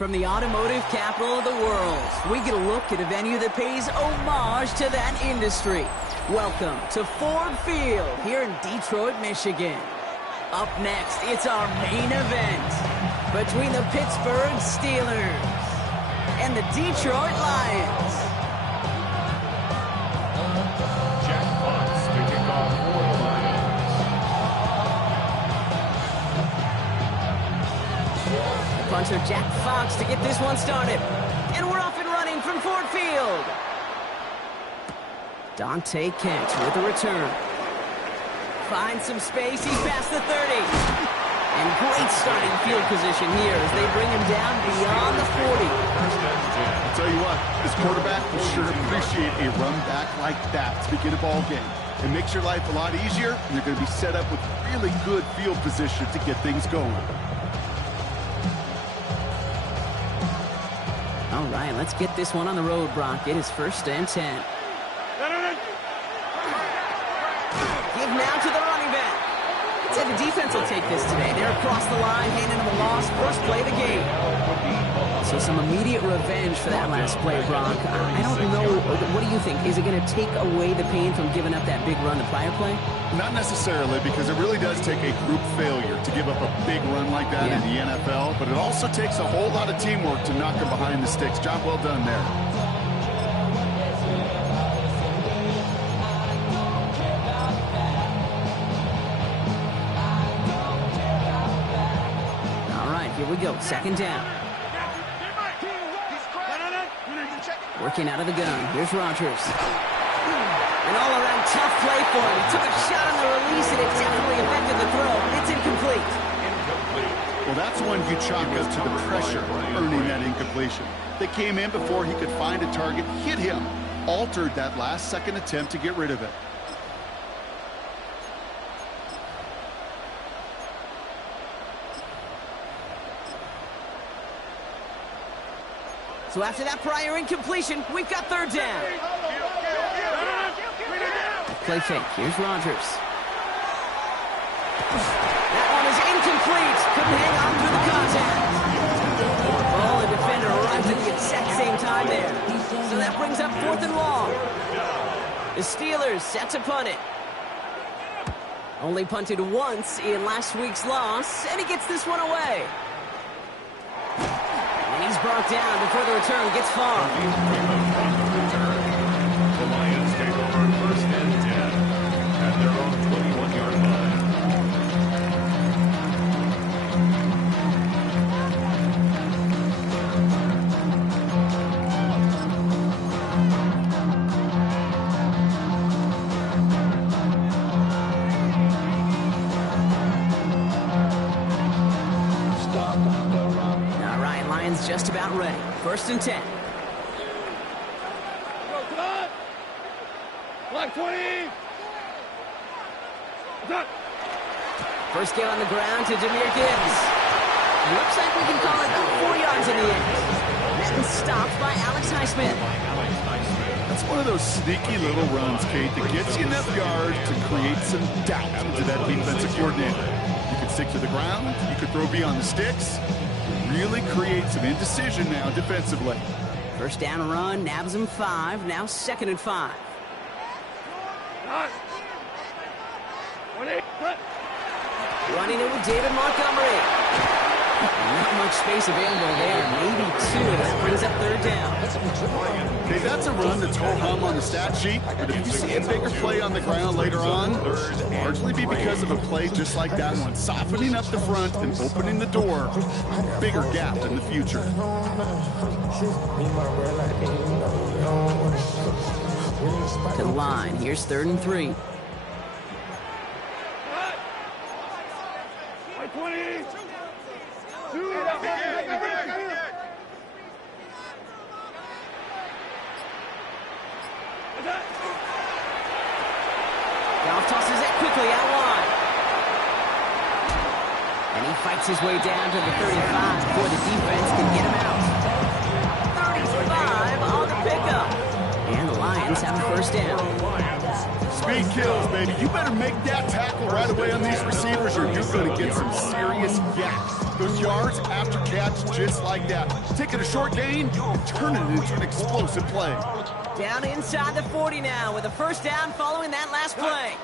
From the automotive capital of the world, we get a look at a venue that pays homage to that industry. Welcome to Ford Field here in Detroit, Michigan. Up next, it's our main event between the Pittsburgh Steelers and the Detroit Lions. Jack Fox to kick off for the Lions. Punter Jack Fox to get this one started. And we're off and running from Ford Field. Dante Kent with a return. Finds some space. He's past the 30. And great starting field position here as they bring him down beyond the 40. I'll tell you what, this quarterback will sure appreciate a run back like that to begin a ball game. It makes your life a lot easier, and you're going to be set up with really good field position to get things going. All right, let's get this one on the road, Brock. It is 1st and 10. Give now to the running back. Let's say the defense will take this today. They're across the line, handing them a loss. First play of the game. So some immediate revenge for that last play, Brock. I don't know. What do you think? Is it going to take away the pain from giving up that big run the prior play? Not necessarily, because it really does take a group failure to give up a big run like that in the NFL, but it also takes a whole lot of teamwork to knock them behind the sticks. Job well done there. All right, here we go. 2nd down. Working out of the gun. Here's Rodgers. An all-around tough play for him. He took a shot on the release, and it definitely affected the throw. It's incomplete. Well, that's one you chalk up to the pressure earning that incompletion. They came in before he could find a target, hit him, altered that last-second attempt to get rid of it. So after that prior incompletion, we've got 3rd down. Play fake. Here's Rodgers. That one is incomplete. Couldn't hang on through the contact. Oh, the defender arrives at the exact same time there. So that brings up 4th and long. The Steelers set to punt it. Only punted once in last week's loss, and he gets this one away. He's brought down before the return gets far. The Lions take over 1st and 10 at their own 21-yard line. Just about ready. 1st and 10. Block 20. First get on the ground to Jahmyr Gibbs. Looks like we can call it 4 yards in the end. Then stopped by Alex Highsmith. That's one of those sneaky little runs, Kate, that gets you enough yards to create some doubt into that defensive coordinator. You could stick to the ground. You could throw beyond the sticks. Really create some indecision now defensively. 1st down run, nabs him 5. Now 2nd and 5. Running it with David Montgomery. Not much space available there. Maybe 2. That brings up 3rd down. Okay, that's a run that's ho-hum on the stat sheet, but if you see a bigger play on the ground later on, it'll largely be because of a play just like that one, softening up the front and opening the door. Bigger gap in the future. To the line. Here's 3rd and 3. Goff tosses it quickly out wide. And he fights his way down to the 35 before the defense can get him out. 35 on the pickup. And the Lions have a 1st down. Speed speed kills, baby. You better make that tackle right away on these receivers or you're going to get some serious gaps. Those yards after catch just like that. Taking a short gain, turn it into an explosive play. Down inside the 40 now with a first down following that last play.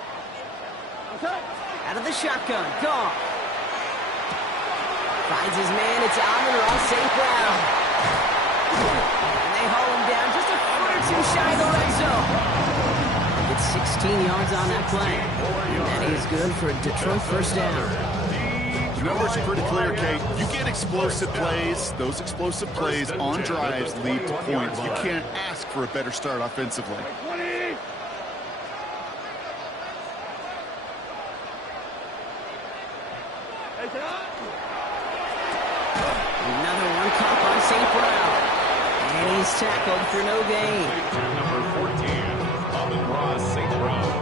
Out of the shotgun, Goff. Finds his man, it's Amon-Ra St. Brown. And they haul him down just a foot or two shy of the red zone. It's 16 yards on that play. And that is good for a Detroit first down. The numbers are pretty clear, Kate. You get explosive plays. Those explosive plays on drives lead to points. You can't ask for a better start offensively. Another one caught by St. Brown. And he's tackled for no gain. Number 14, Amon-Ra St. Brown.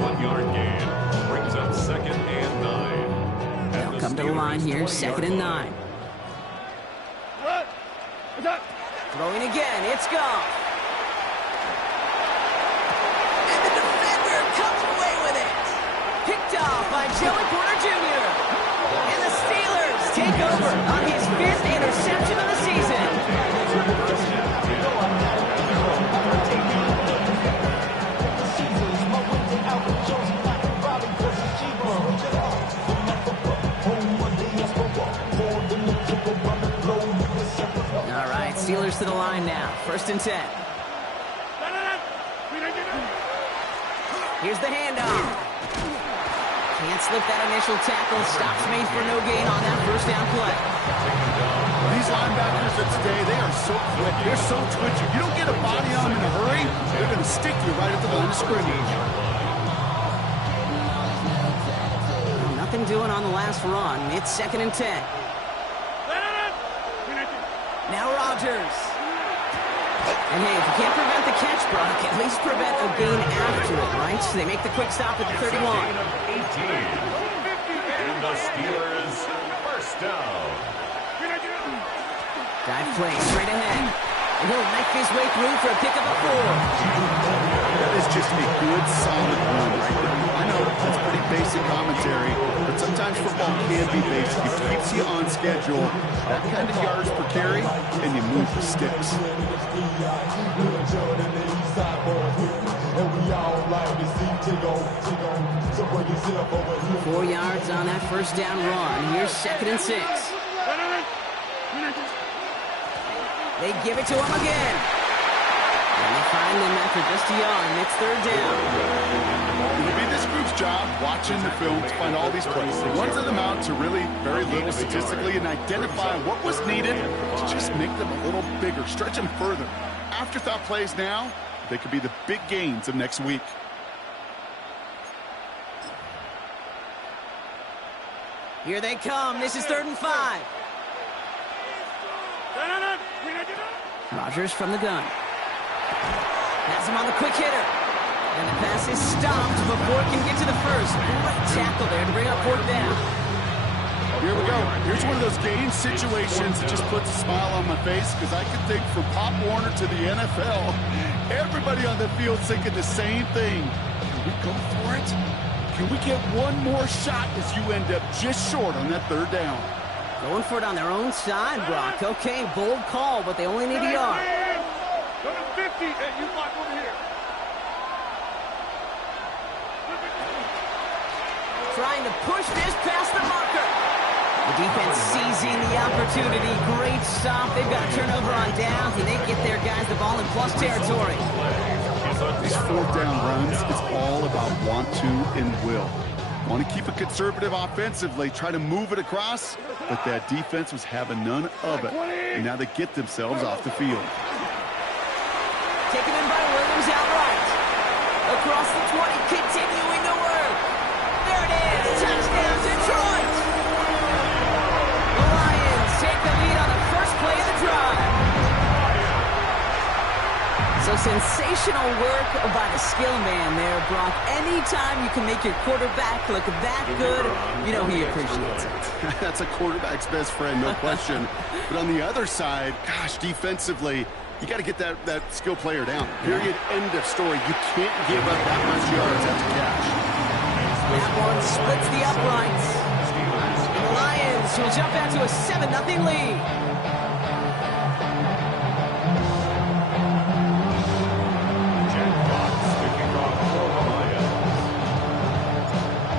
1 yard gain. Brings up 2nd and 9. They'll come to the line here, 2nd and 9. Throwing again, it's Goff. And the defender comes away with it. Picked off by Joey Porter Jr. And the Steelers take over on his 5th interception of the season. All right, Steelers to the line now. 1st and 10. Here's the handoff. Can't slip that initial tackle. Stops made for no gain on that first down play. These linebackers of today, they are so quick. They're so twitchy. You don't get a body on them in a hurry, they're going to stick you right at the line of scrimmage. Nothing doing on the last run. It's 2nd and 10. Now Rodgers. And hey, if you can't prevent the catch, Brock, at least prevent a gain after it, right? So they make the quick stop at the 31. And the Steelers first down. Dive play straight ahead. And he'll make his way through for a pickup of 4. That is just a good, solid run right there. I know that's pretty basic commentary, but sometimes football can be basic. It keeps you on schedule. That kind of yards per carry, and you move the sticks. 4 yards on that first down run. Here's 2nd and 6. They give it to him again. And they find him after just a yard, and it's 3rd down. It'll be this group's job watching the film to find all these plays. They run them out to really very little statistically and identify what was needed to just make them a little bigger, stretch them further. Afterthought plays now, they could be the big gains of next week. Here they come. This is 3rd and 5. Rodgers from the gun. Has him on the quick hitter. And the pass is stopped before it can get to the first. Great tackle there to bring up 4th down. Here we go. Here's one of those game situations that just puts a smile on my face because I can think from Pop Warner to the NFL, everybody on the field thinking the same thing. Can we go for it? Can we get one more shot as you end up just short on that 3rd down? Going for it on their own side, Brock. Okay, bold call, but they only need a yard. Go to 50, and you block over here. Trying to push this past the marker. The defense seizing the opportunity. Great stop. They've got a turnover on downs, and they get their guys the ball in plus territory. These 4th down runs, it's all about want to and will. Want to keep it conservative offensively, try to move it across, but that defense was having none of it. And now they get themselves off the field. Taken in by Williams outright. Across the 20, continuing to work. There it is. Touchdown, Detroit. The Lions take the lead on the first play of the drive. So sensational work by the skill man there, Brock. Anytime you can make your quarterback look that good, you know he appreciates it. That's a quarterback's best friend, no question. But on the other side, gosh, defensively, you got to get that skill player down. Period. End of story. You can't give up that much yards after catch. That one splits the uprights. And the Lions will jump out to a 7-0 lead.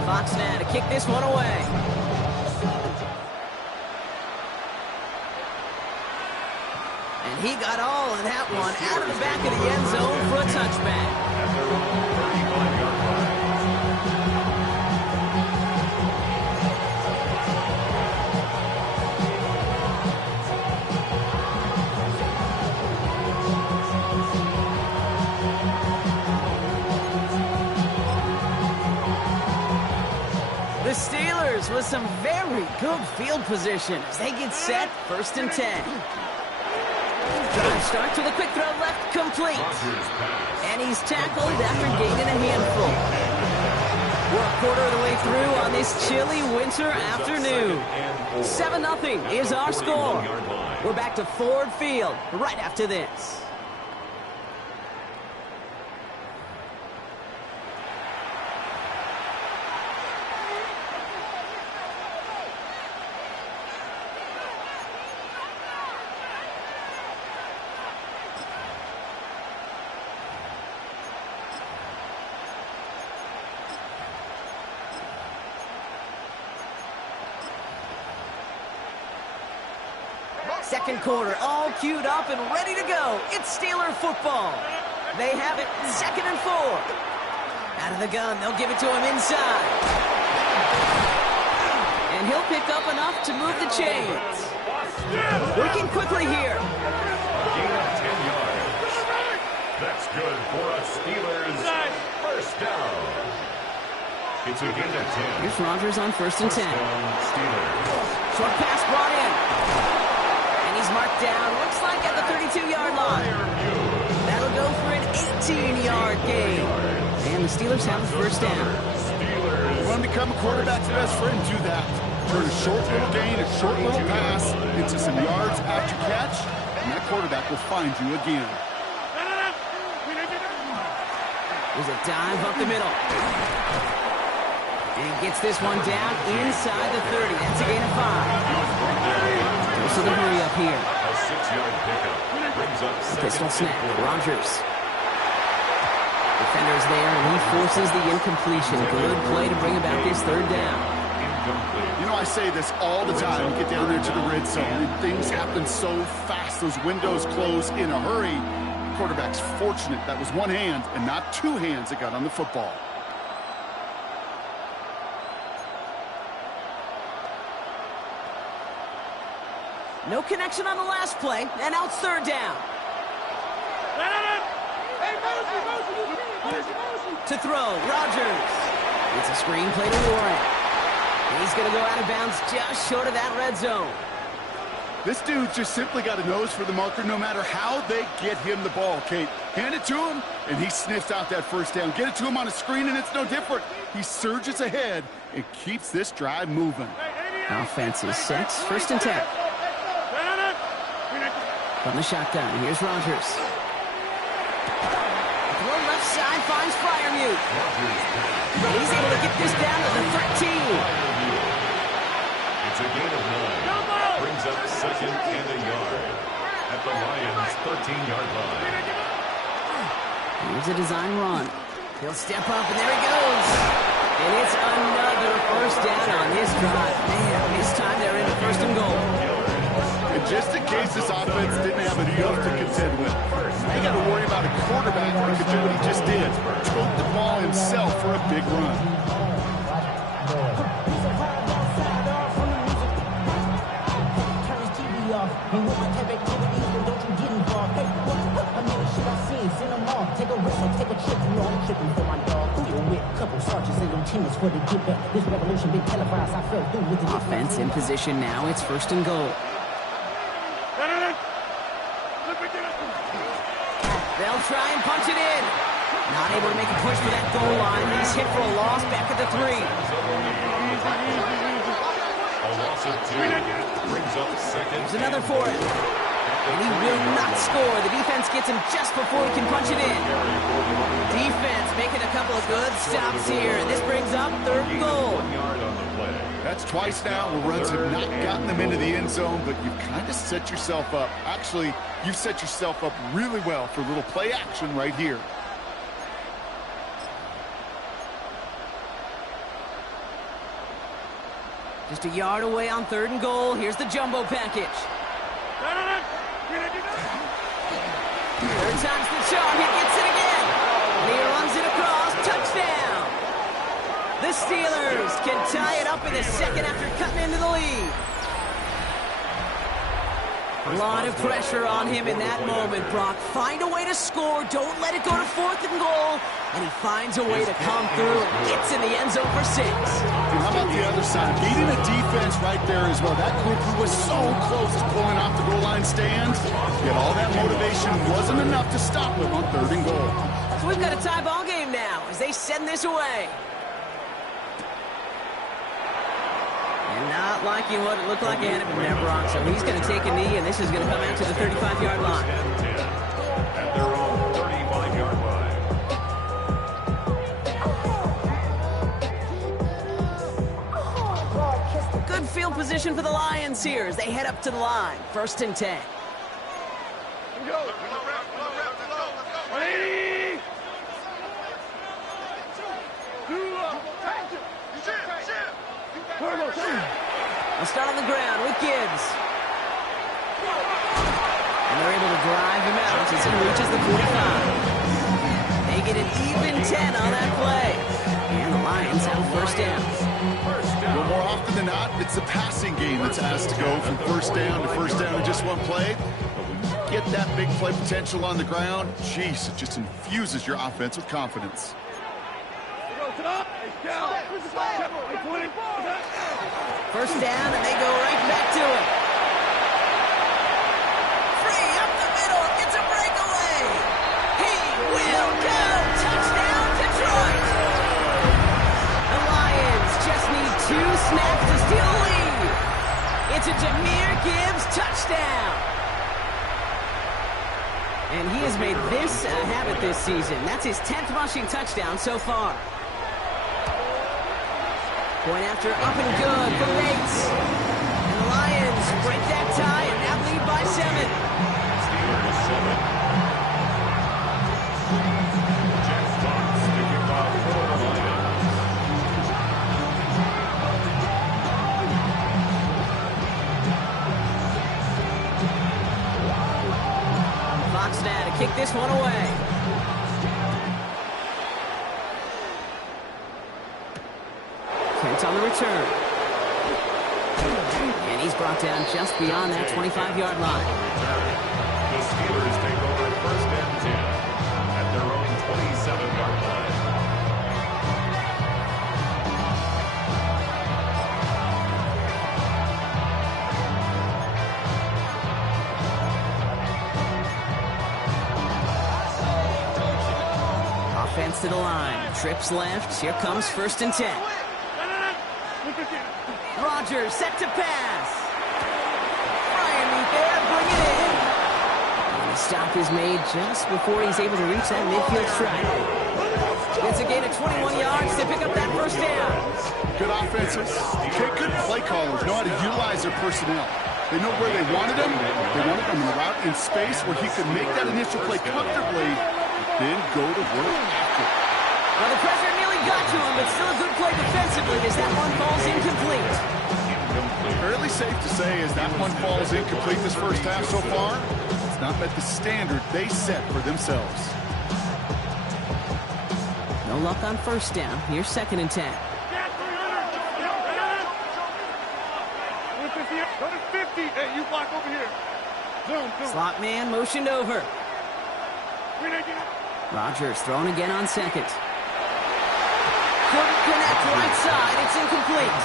Fox now to kick this one away. And he got all of that one out of the back of the end zone for a touchback. At their own 35-yard line. The Steelers with some very good field position as they get set, 1st and 10. Drive starts with a quick throw left, complete. And he's tackled after gaining a handful. We're a quarter of the way through on this chilly winter afternoon. 7-0 is our score. We're back to Ford Field right after this. Second quarter, all queued up and ready to go. It's Steeler football. They have it, 2nd and 4. Out of the gun, they'll give it to him inside. And he'll pick up enough to move the chains. Working quickly here. Gain of 10 yards. That's good for a Steelers first down. It's a gain of 10. Here's Rodgers on 1st and 10. Steelers. Short pass brought in. He's marked down, looks like at the 32-yard line. That'll go for an 18-yard gain. And the Steelers have the 1st down. You want to become a quarterback's best friend, do that. Turn a short little gain, a short little pass into some yards after catch, and that quarterback will find you again. There's a dive up the middle. And gets this one down inside the 30. That's a gain of 5. So the hurry up here. A 6-yard pickup brings up Pistol snap. Rodgers. Defender's there, and he forces the incompletion. Good play to bring about this 3rd down. Incomplete. You know, I say this all the time. You get down there to the red zone, and things happen so fast. Those windows close in a hurry. The quarterback's fortunate that was one hand and not two hands that got on the football. No connection on the last play, and now it's 3rd down. To throw, Rodgers. It's a screen play to Warren. He's going to go out of bounds just short of that red zone. This dude just simply got a nose for the marker no matter how they get him the ball, Kate. Hand it to him, and he sniffs out that 1st down. Get it to him on a screen, and it's no different. He surges ahead and keeps this drive moving. Offense is set, 1st and 10. From the shotgun, here's Rodgers. Throw left side finds Freiermuth. He's able to get this down to the 13. It's a gain of 9. Brings up 2nd and a yard at the Lions' 13-yard line. Here's a design run. He'll step up, and there he goes. And it's another 1st down on this drive. Man, this time they're in 1st and goal. And just in case this offense didn't have enough to contend with, they got to worry about a quarterback who could do what he just did. Tote the ball himself for a big run. Take a risk, take a trip, you know I'm tripping for my dog. Who you with? Couple sergeants and lieutenants for the get back. This revolution been televised, I fell through with the offense in position now. It's 1st and goal. They'll try and punch it in. Not able to make a push for that goal line. He's hit for a loss back at the 3. A loss of 2 brings up second. There's another for it. And he will not score. The defense gets him just before he can punch it in. Defense making a couple of good stops here. And this brings up 3rd and goal. 1 yard on the play. That's twice now where runs have not gotten them into the end zone, but you've kind of set yourself up. Actually, you've set yourself up really well for a little play action right here. Just a yard away on 3rd and goal. Here's the jumbo package. 3rd time's the charm. He gets it again. And he runs it across. Touchdown. The Steelers can tie it up in the second after cutting into the lead. A lot of pressure on him in that moment, Brock. Find a way to score. Don't let it go to 4th and goal. And he finds a way to come through and gets in the end zone for 6. How about the other side? Beating the defense right there as well. That group who was so close to pulling off the goal line stand, yet all that motivation wasn't enough to stop them on 3rd and goal. So we've got a tie ball game now as they send this away. And not liking what it looked like ahead of him there, Brock. So he's going to take a knee, and this is going to come out to the 35-yard line. At their own 35-yard line. Good field position for the Lions here as they head up to the line. 1st and 10. They'll start on the ground with Gibbs. And they're able to drive him out as he reaches the 45. They get an even 10 on that play. And the Lions have a 1st down. Well, more often than not, it's the passing game that's asked to go from 1st down to 1st down in just one play. But when you get that big play potential on the ground, geez, it just infuses your offense with confidence. 1st down, and they go right back to it. Free up the middle, gets a breakaway. He will go. Touchdown, Detroit. The Lions just need 2 snaps to steal the lead. It's a Jahmyr Gibbs touchdown. And he has made this a habit this season. That's his 10th rushing touchdown so far. Point after up and good for Bates. And the Lions break that tie and now lead by 7. Steelers 7. Jeff Fox sticking by for the Lions. Fox now to kick this one away. Kent on the return. And he's brought down just beyond that 25-yard line. The Steelers take over 1st and 10 at their own 27-yard line. Offense to the line. Trips left. Here comes 1st and 10. Rodgers set to pass. Bryant meet there, bring it in. And the stop is made just before he's able to reach that midfield strike. It's a gain of 21 yards to pick up that 1st down. Good offenses. Okay, good play callers know how to utilize their personnel. They know where they wanted him. They wanted him in a route in space where he could make that initial play comfortably, then go to work after. Well, the pressure nearly got to him, but still a good play defensively as that one falls incomplete. Fairly safe to say as that one falls incomplete this 1st half so far, it's not met the standard they set for themselves. No luck on 1st down. Here's 2nd and 10. Hey, you block over here. Slot man motioned over. Rodgers throwing again on 2nd. Couldn't connect right side. It's incomplete.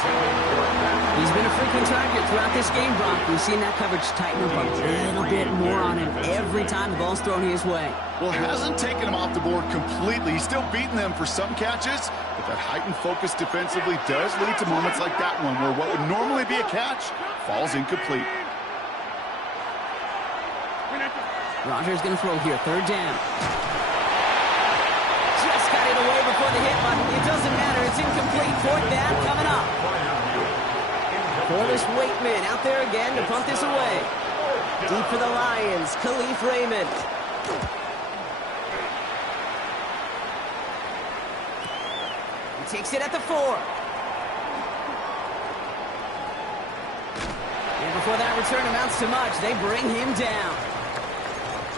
He's been a frequent target throughout this game, Brock. We've seen that coverage tighten up a little bit more on him every time the ball's thrown his way. Well, hasn't taken him off the board completely. He's still beating them for some catches, but that heightened focus defensively does lead to moments like that one where what would normally be a catch falls incomplete. Rogers going to throw here, third down. Just got it away before the hit button. It doesn't matter. It's incomplete. Fourth down coming up. Corliss Wakeman out there again to punt this away. Deep for the Lions, Khalif Raymond. He takes it at the 4. And before that return amounts to much, they bring him down.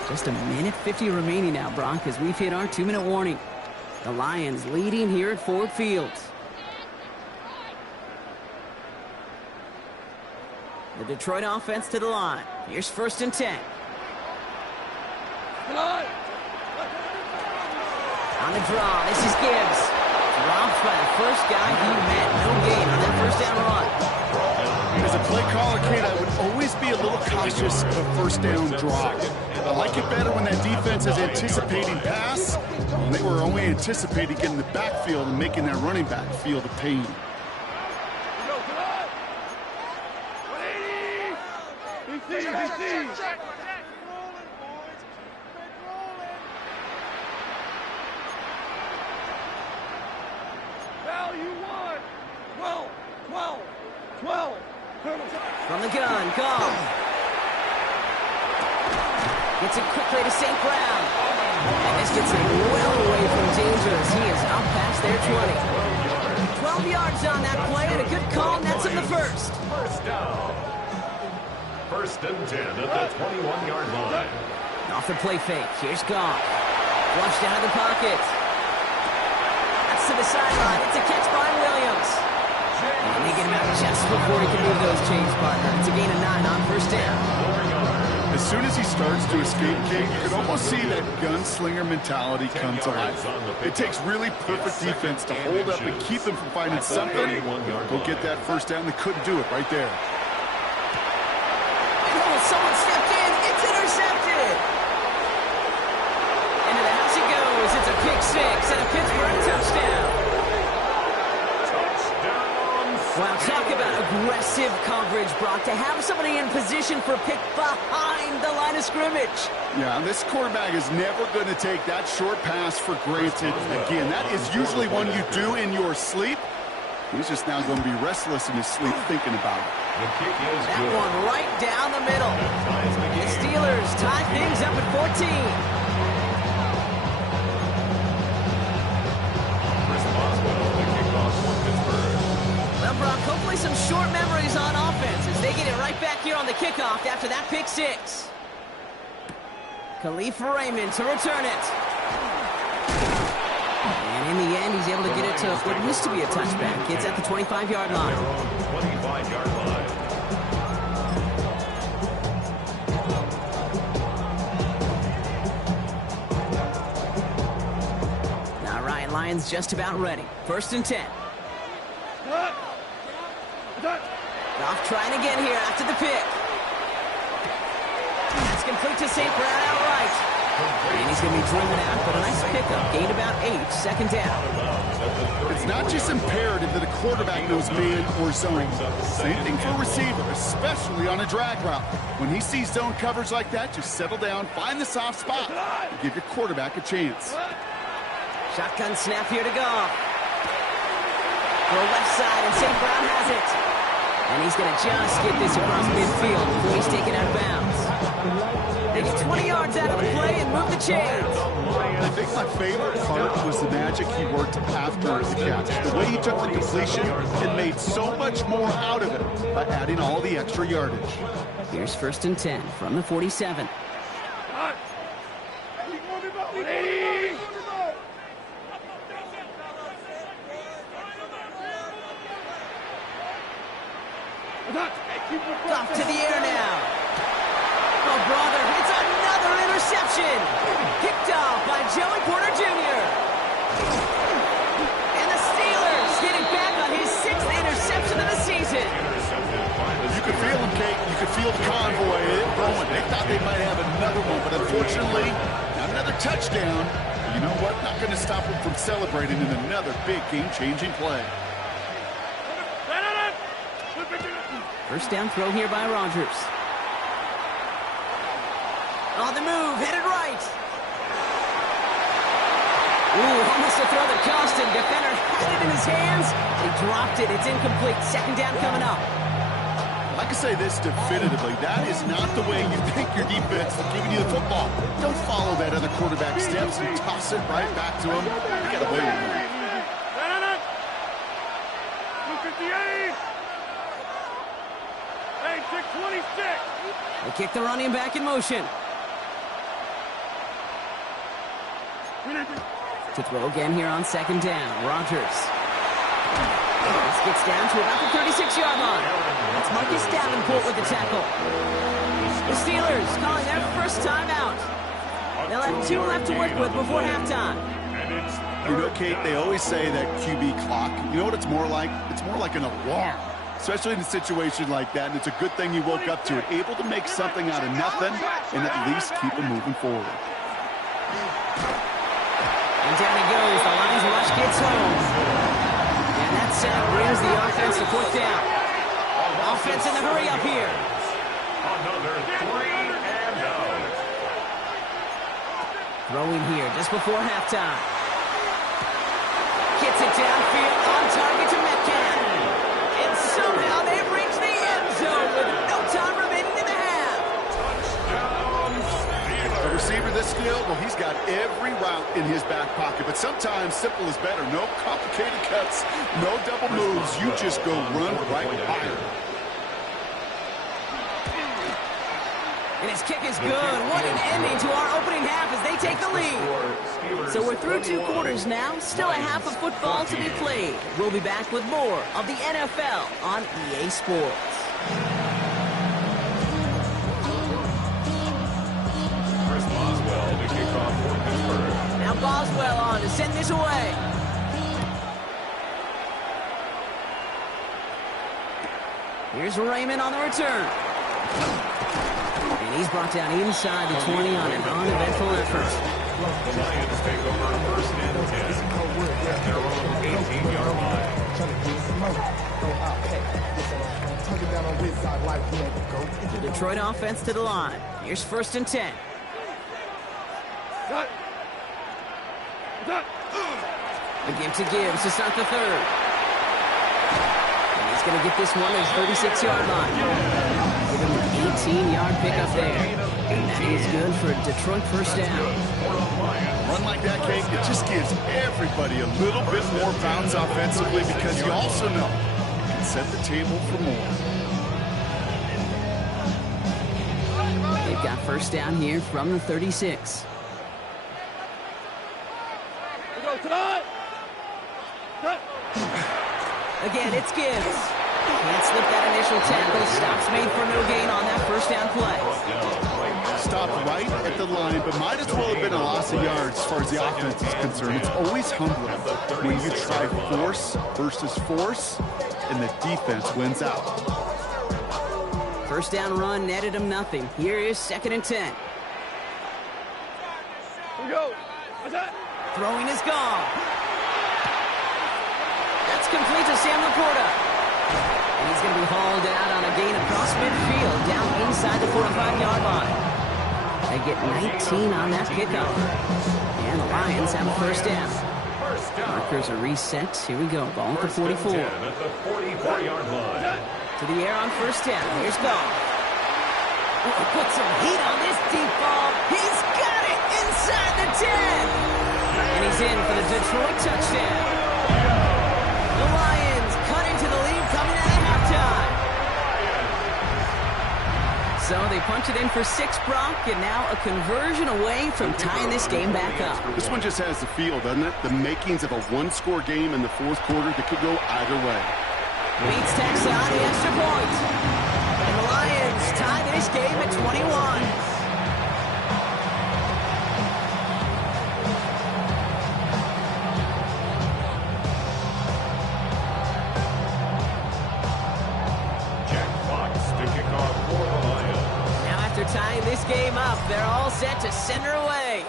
Just a minute 50 remaining now, Brock, as we've hit our 2-minute warning. The Lions leading here at Ford Field. The Detroit offense to the line. Here's 1st and 10. On the draw, this is Gibbs. Dropped by the first guy he met. No gain on that first down run. As a play caller, Kate, I would always be a little cautious of a first down drop. I like it better when that defense is anticipating pass, when they were only anticipating getting the backfield and making that running back feel the pain. From the gun, call. Gets it quickly to St. Brown. And this gets him well away from danger as he is up past their 20. 12 yards on that play and a good call nets him the first. First down. 1st and 10 at the 21-yard line. Off the play fake. Here's Goff. Flushed out of the pocket. That's to the sideline. It's a catch by Williams. And they get him out just before he can move those chains, partner. It's a gain of 9 on 1st down. As soon as he starts to escape, Kate, you can almost see that gunslinger mentality come to life. It takes really perfect defense to hold up and keep them from finding something. Go get that first down. They couldn't do it right there. Someone stepped in. It's intercepted. Into the house it goes. It's a pick 6 and a Pittsburgh touchdown. Wow, talk about aggressive coverage, Brock. To have somebody in position for a pick behind the line of scrimmage. Yeah, this quarterback is never going to take that short pass for granted. Again, that is usually one you do in your sleep. He's just now going to be restless in his sleep thinking about it. The kick is that good. One right down the middle. The Steelers tie things up at 14. Chris Boswell, the kickoff for Pittsburgh. Well, Brock, hopefully some short memories on offense as they get it right back here on the kickoff after that pick 6. Khalif Raymond to return it. And in the end, he's able to get it to what used to be a touchback. It's at the 25-yard line. 25-yard line. All right, Lions just about ready. 1st and 10. Goff trying again here after the pick. That's complete to St. Brown outright. And he's going to be driven out, but a nice pickup. Gained about 8, 2nd down. It's not just imperative that a quarterback knows man or zone. Same thing for a receiver, especially on a drag route. When he sees zone coverage like that, just settle down, find the soft spot, and give your quarterback a chance. Shotgun snap here to Goff. For a left side, and St. Brown has it. And he's going to just get this across midfield before he's taken out of bounds. They get 20 yards out of the play and move the chains. I think my favorite part was the magic he worked after the catch. The way he took the completion and made so much more out of it by adding all the extra yardage. Here's 1st and 10 from the 47. Goff to the air now. Oh, brother, it's another interception. Picked off by Joey Porter Jr. And the Steelers little convoy going. They thought they might have another one, but unfortunately, not another touchdown. You know what? Not going to stop them from celebrating in another big game-changing play. First down throw here by Rodgers. On the move, headed right. Ooh, almost a throw that cost him. Defender had it in his hands. He dropped it. It's incomplete. Second down coming up. I can say this definitively. That is not the way you think your defense is giving you the football. Don't follow that other quarterback steps and toss it right back to him. You got away with it. 258. Hey, 626. They kick the running back in motion. To throw again here on second down. Rodgers. This gets down to about the 36-yard line. That's Marcus Davenport with the tackle. The Steelers calling their first time out. They'll have 2 left to work with before halftime. You know, Kate, they always say that QB clock. You know what it's more like? It's more like an alarm, especially in a situation like that. And it's a good thing you woke up to it, able to make something out of nothing and at least keep them moving forward. And down he goes. The Lions rush gets home. And that sack brings the offense to fourth down. Offense in the hurry up here. Another 3 and out. Throwing here just before halftime. Gets it downfield on target to Metcalf. And somehow they've reached the end zone with no time remaining in the half. A receiver this skilled, well, he's got every route in his back pocket. But sometimes simple is better. No complicated cuts, no double moves. You just go run right by him. And his kick is good. What an ending to our opening half as they take the lead. So we're through 2 quarters now. Still a half of football to be played. We'll be back with more of the NFL on EA Sports. Chris Boswell to kick off for Pittsburgh. Now Boswell on to send this away. Here's Raymond on the return. And he's brought down inside the 20 on an uneventful effort. The Lions take over first and 10 at their own 18-yard line. The Detroit offense to the line. Here's first and 10. A give to Gibbs to start the third. And he's going to get this one at his 36-yard line. Give him an 18-yard pickup there. And that is good for a Detroit first down. Run like that, Kate, it just gives everybody a little bit more bounce offensively because you also know you can set the table for more. They've got first down here from the 36. Again, it's Gibbs. Can't slip that initial tackle. Stops made for no gain on that first down play. Stopped right at the line, but might as well have been a loss of yards as far as the offense is concerned. It's always humbling when you try force versus force, and the defense wins out. First down run netted him nothing. Here is second and 10. Here we go. What's that? Throwing is gone. That's complete to Sam Laporta. And he's going to be hauled out on a gain across midfield down inside the 45-yard line. They get 19 on that pickup. And the Lions have a first down. Markers are reset. Here we go. Ball at the 44. At the 44-yard line. To the air on first down. Here's Goff. Put some heat on this deep ball. He's got it inside the 10. And he's in for the Detroit touchdown. The Lions cut into the lead coming out of halftime. So they punch it in for 6, Brock, and now a conversion away from tying this game back up. This one just has the feel, doesn't it? The makings of a one-score game in the fourth quarter that could go either way. Beats Texas on the extra point. And the Lions tie this game at 21. Jack Fox to kick off for the Lions. They're all set to send her away.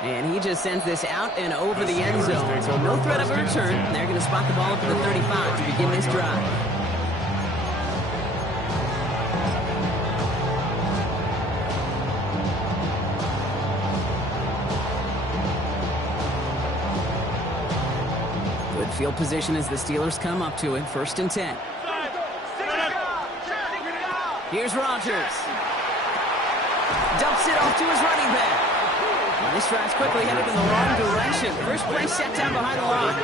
And he just sends this out and over the end zone. So no threat of a return. They're going to spot the ball up to the 35 to begin this drive. Good field position as the Steelers come up to it. 1st and 10. Here's Rodgers. Dumps it off to his running back. Well, this drive's quickly headed in the wrong direction. First play set down behind the line.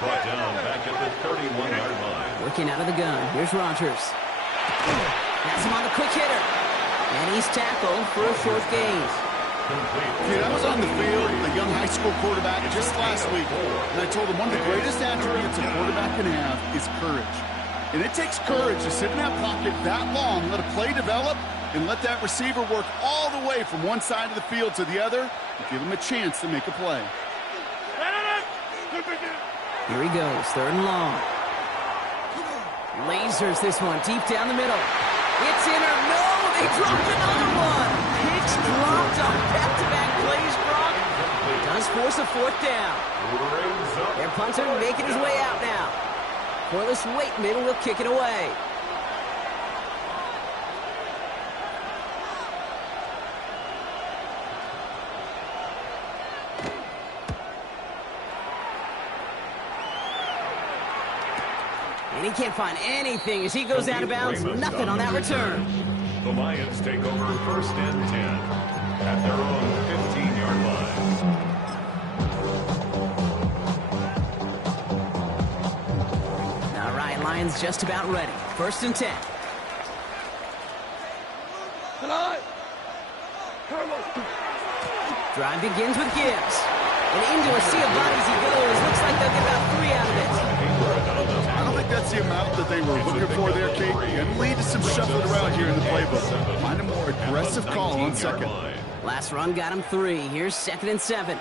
Brought down back at the 31-yard line. Working out of the gun. Here's Rodgers. Has him on the quick hitter. And he's tackled for a short gain. Dude, I was on the field with a young high school quarterback just last week, and I told him one of the greatest attributes a quarterback can have is courage. And it takes courage to sit in that pocket that long, let a play develop, and let that receiver work all the way from one side of the field to the other and give him a chance to make a play. Here he goes, 3rd and long. Lasers this one deep down the middle. It's in or no, they dropped another one. Hicks dropped on back-to-back plays, Brock. Does force a 4th down. Their punter making his way out now. Corliss Waitman will kick it away. And he can't find anything as he goes out of bounds. Nothing on that return. The Lions take over 1st and 10 at their own 15-yard line. All right, Lions just about ready. 1st and 10. Drive begins with Gibbs. And into a sea of bodies he goes. Looks like they'll get about 3 out of it. I don't think that's the amount that they were looking for there, Kate. And lead to some shuffling around here in the playbook. Find a more aggressive call on 2nd. Last run got him 3. Here's 2nd and 7.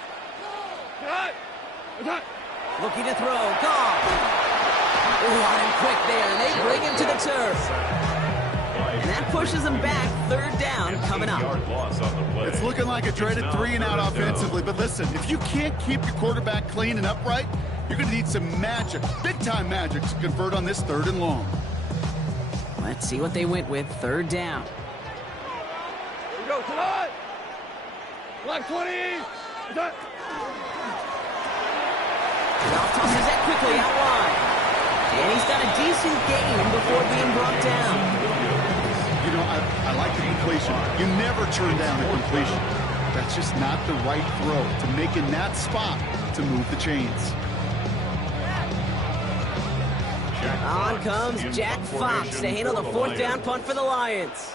Looking to throw. Gone. On him quick there, and they bring him to the turf. And that pushes them back. 3rd down coming up. It's looking like a dreaded 3-and-out offensively, but listen, if you can't keep your quarterback clean and upright, you're going to need some magic, big-time magic, to convert on this 3rd and long. Let's see what they went with. 3rd down. Here we go, tonight. Black 20. Goff tosses that quickly out wide. And he's got a decent gain before being brought down. You know, I like the completion. You never turn down a completion. That's just not the right throw to make in that spot to move the chains. On comes Jack Fox to handle the 4th down punt for the Lions.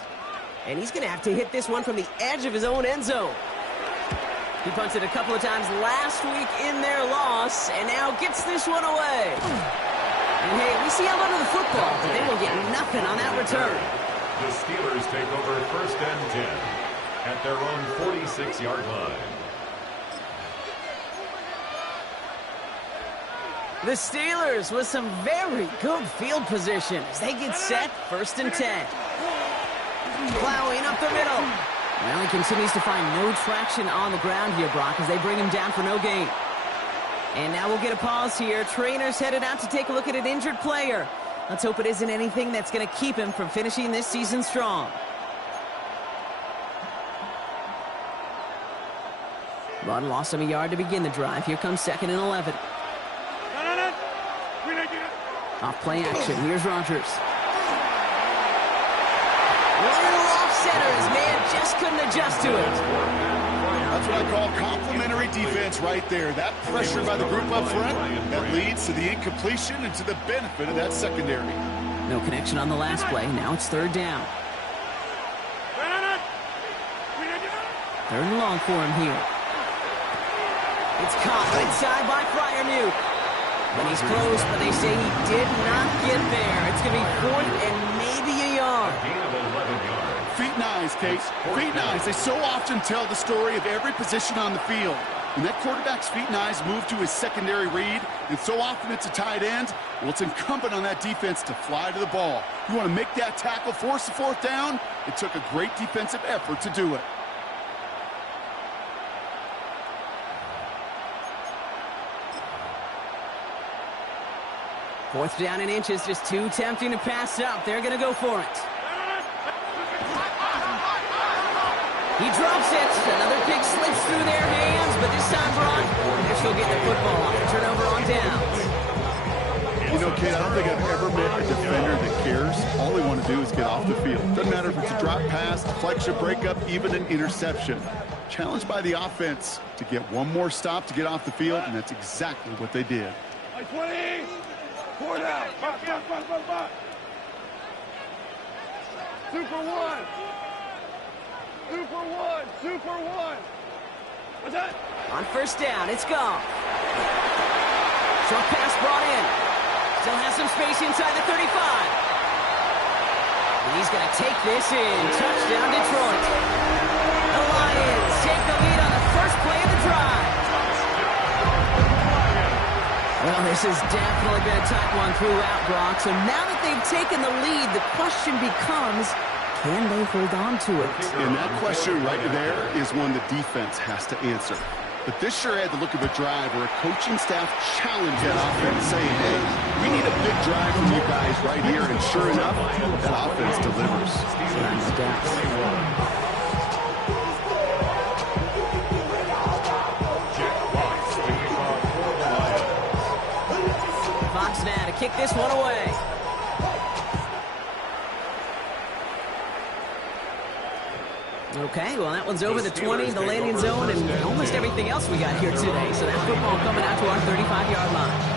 And he's going to have to hit this one from the edge of his own end zone. He punted a couple of times last week in their loss, and now gets this one away. And hey, we see how under the football, but they will get nothing on that return. The Steelers take over 1st and 10 at their own 46-yard line. The Steelers with some very good field position as they get set. 1st and 10. Plowing up the middle. Well, he continues to find no traction on the ground here, Brock, as they bring him down for no gain. And now we'll get a pause here. Trainers headed out to take a look at an injured player. Let's hope it isn't anything that's going to keep him from finishing this season strong. Run lost him a yard to begin the drive. Here comes 2nd and 11. Off play action. Here's Rodgers. Little off center. His man just couldn't adjust to it. That's what I call complementary defense right there. That pressure by the group up front that leads to the incompletion and to the benefit of that secondary. No connection on the last play. Now it's 3rd down. 3rd and long for him here. It's caught inside by Freiermuth. But he's close, but they say he did not get there. It's going to be 4th and maybe a yard. Feet and eyes, Case. Feet and eyes. They so often tell the story of every position on the field. When that quarterback's feet and eyes move to his secondary read, and so often it's a tight end, well, it's incumbent on that defense to fly to the ball. You want to make that tackle, force the fourth down? It took a great defensive effort to do it. Fourth down and inches, just too tempting to pass up. They're going to go for it. He drops it. Another pick slips through their hands, but this time, Brock, they're still getting the football off the turnover on downs. You know, Kate, I don't think I've ever met a defender that cares. All they want to do is get off the field. Doesn't matter if it's a drop pass, deflection, breakup, even an interception. Challenged by the offense to get one more stop to get off the field, and that's exactly what they did. 20! 4 down! Back. Super one! Super one! What's that? On first down, it's gone. Short pass brought in. Still has some space inside the 35. And he's going to take this in. Touchdown, Detroit. The Lions take the lead on the first play of the drive. Well, this has definitely been a tight one throughout, Brock. So now that they've taken the lead, the question becomes, can they hold on to it? And that question right there is one the defense has to answer. But this sure had the look of a drive where a coaching staff challenged that offense, saying, hey, we need a big drive from you guys right here. And sure enough, that offense delivers. Fox now to kick this one away. Okay, well, that one's over the 20, the landing zone, and almost everything else we got here today. So that football coming out to our 35-yard line.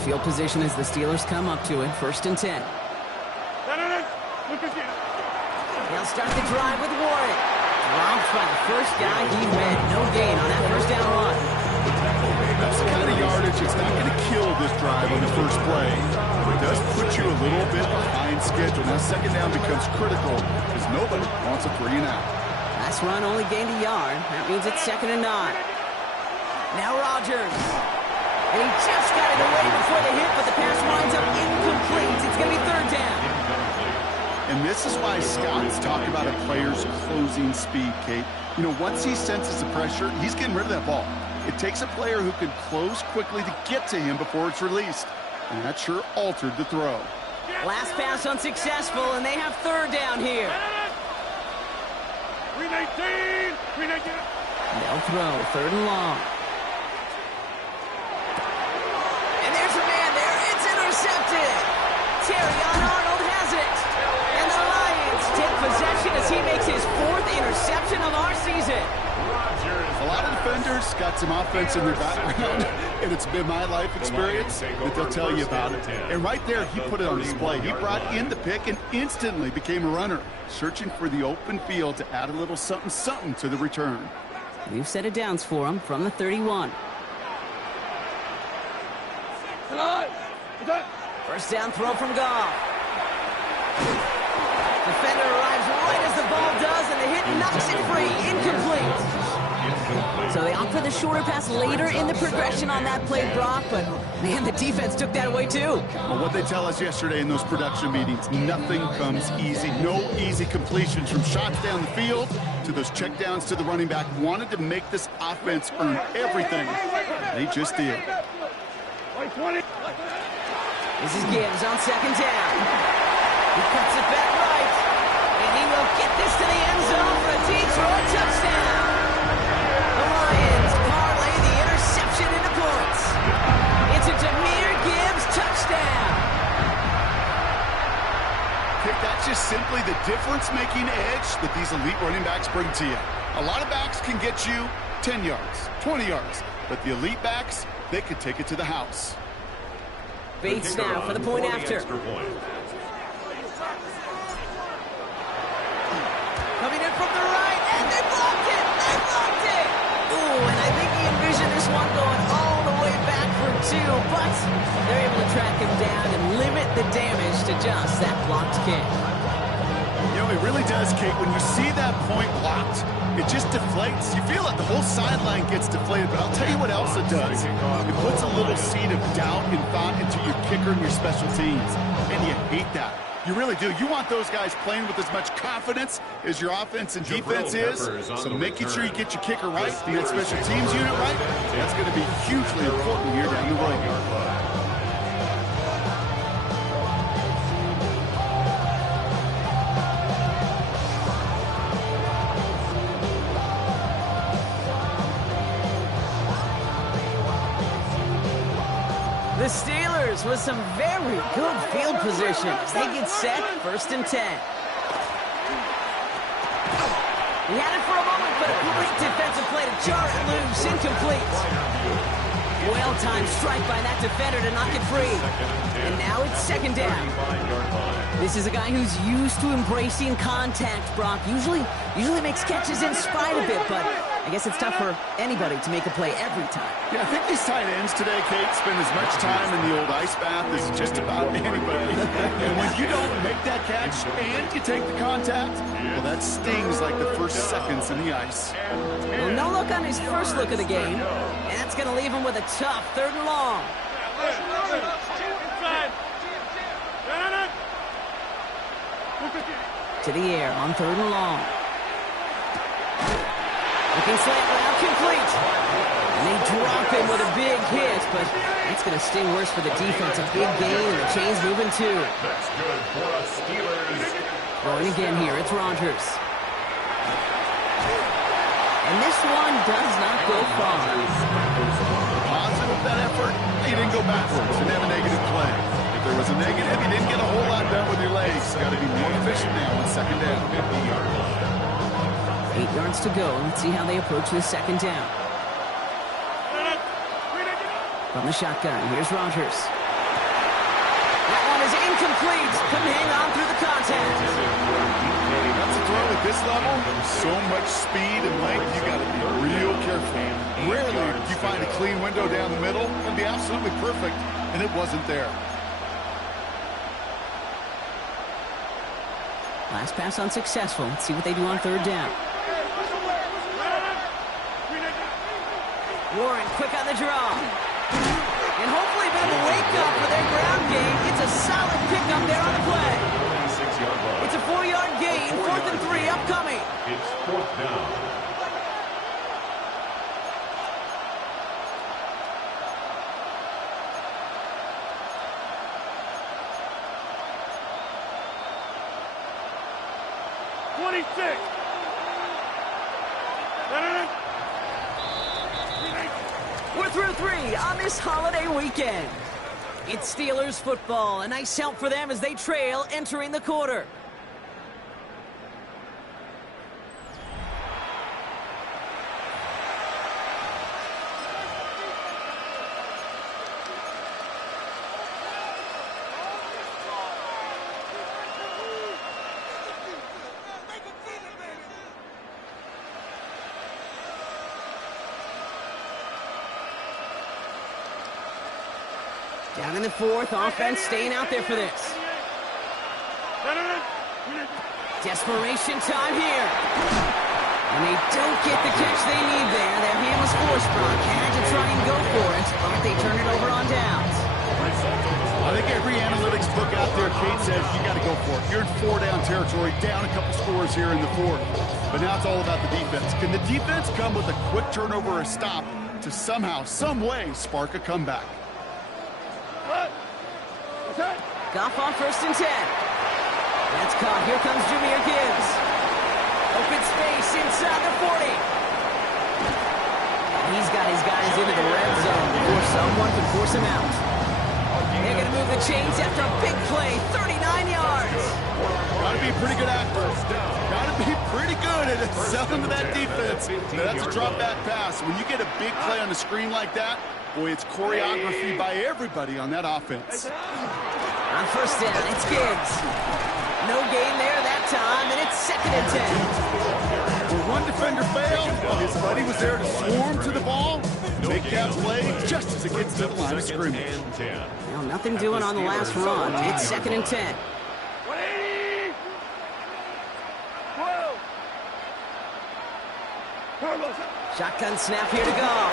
Field position as the Steelers come up to it. First and 10. They'll start the drive with Warren. Dropped by the first guy he met. No gain on that first down run. That's the kind of yardage that's not going to kill this drive on the first play. It does put you a little bit behind schedule. Now second down becomes critical because nobody wants a 3 and out. Last run only gained a yard. That means it's 2nd and 9. Now Rodgers. And he just got it away before the hit, but the pass winds up incomplete. It's going to be 3rd down. And this is why scouts talk about a player's closing speed, Kate. You know, once he senses the pressure, he's getting rid of that ball. It takes a player who can close quickly to get to him before it's released. And that sure altered the throw. Last pass unsuccessful, and they have 3rd down here. 319! They'll throw 3rd and long. Intercepted. Terrion Arnold has it. And the Lions take possession as he makes his 4th interception of our season. A lot of defenders got some offense in their background, and it's been my life experience that they'll tell you about it. And right there, he put it on display. He brought in the pick and instantly became a runner, searching for the open field to add a little something to the return. We've set it downs for him from the 31. First down throw from Goff. Defender arrives right as the ball does, and the hit knocks it free. Incomplete. So they opt for the shorter pass later in the progression on that play, Brock, but man, the defense took that away too. Well, what they tell us yesterday in those production meetings, nothing comes easy. No easy completions from shots down the field to those checkdowns to the running back. Wanted to make this offense earn everything. They just did. This is Gibbs on 2nd down. He cuts it back right. And he will get this to the end zone for a Detroit touchdown. The Lions parlay the interception into points. It's a Jahmyr Gibbs touchdown. That's just simply the difference-making edge that these elite running backs bring to you. A lot of backs can get you 10 yards, 20 yards. But the elite backs, they could take it to the house. Bates now for the point after. pursue, but they're able to track him down and limit the damage to just that blocked kick. You know, it really does, Kate. When you see that point blocked, it just deflates. You feel like the whole sideline gets deflated, but I'll tell you what else it does. It puts a little seed of doubt and thought into your kicker and your special teams, and you hate that. You really do. You want those guys playing with as much confidence as your offense and defense is. So making sure you get your kicker right and that special teams unit right, that's going to be hugely important here down the road. The Steelers with some very good field position as they get set, 1st and 10. He had it for a moment, but a great defensive play to jar it loose, incomplete. Well-timed strike by that defender to knock it free. And now it's 2nd down. This is a guy who's used to embracing contact, Brock. Usually makes catches in spite of it, but I guess it's tough for anybody to make a play every time. Yeah, I think these tight ends today, Kate, spend as much time in the old ice bath as just about anybody. And when you don't make that catch and you take the contact, well, that stings like the first seconds in the ice. Well, no look on his first look of the game, and that's going to leave him with a tough 3rd and long. To the air on 3rd and long. Looking slant route complete. And they drop him with a big hit, but that's going to sting worse for the defense. A big gain, and the chain's moving too. That's good for us Steelers. Going again here, it's Rodgers. And this one does not go far. Positive that effort, he didn't go backwards. Didn't have a negative play. If there was a negative, you didn't get a whole lot done with your legs. Got to be more efficient now on 2nd down. 50-yard line. 8 yards to go. Let's see how they approach this 2nd down. From the shotgun, here's Rodgers. That one is incomplete. Couldn't hang on through the contact. That's a throw at this level. So much speed and length, you got to be real careful. Rarely do you find a clean window down the middle. It'd be absolutely perfect, and it wasn't there. Last pass unsuccessful. Let's see what they do on 3rd down. Warren quick on the draw. And hopefully a bit of a wake-up for their ground game. It's a solid pickup there on the play. 26-yard line. It's a 4-yard gain. 4th and 3 upcoming. It's 4th down. We're through 3 on this holiday weekend. It's Steelers football. A nice help for them as they trail entering the quarter. Down in the 4th, offense staying out there for this. Desperation time here. And they don't get the catch they need there. That hand was forced, Brock. Had to try and go for it, but they turn it over on downs. I think every analytics book out there, Kate, says you got to go for it. You're in 4-down territory, down a couple scores here in the 4th. But now it's all about the defense. Can the defense come with a quick turnover or stop to somehow, some way, spark a comeback? Goff on 1st and 10. That's caught. Here comes Jahmyr Gibbs. Open space inside the 40. And he's got his guys into the red zone before someone can force him out. They're going to move the chains after a big play, 39 yards. Got to be a pretty good actor. Got to be pretty good at selling to that defense. Now, that's a drop back pass. When you get a big play on the screen like that, boy, it's choreography by everybody on that offense. On 1st down, it's Gibbs. No gain there that time, and it's 2nd and 10. Where one defender failed, his buddy was there to swarm to the ball. Make that play just as it gets to the line of scrimmage. Well, nothing doing on the last run. It's 2nd and 10. 180! 12! Shotgun snap here to go.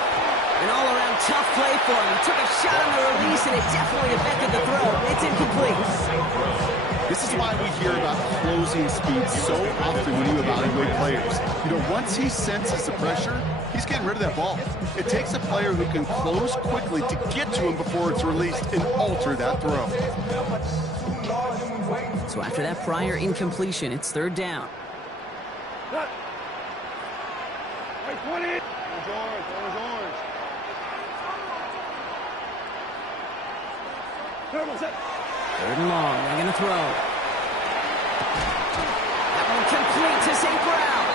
An all-around tough play for him. He took a shot on the release, and it definitely affected the throw. It's incomplete. This is why we hear about closing speed so often when you evaluate players. You know, once he senses the pressure, he's getting rid of that ball. It takes a player who can close quickly to get to him before it's released and alter that throw. So after that prior incompletion, it's 3rd down. Right, 20! Orange. 3rd and long. They're going to throw. That one complete to St. Brown.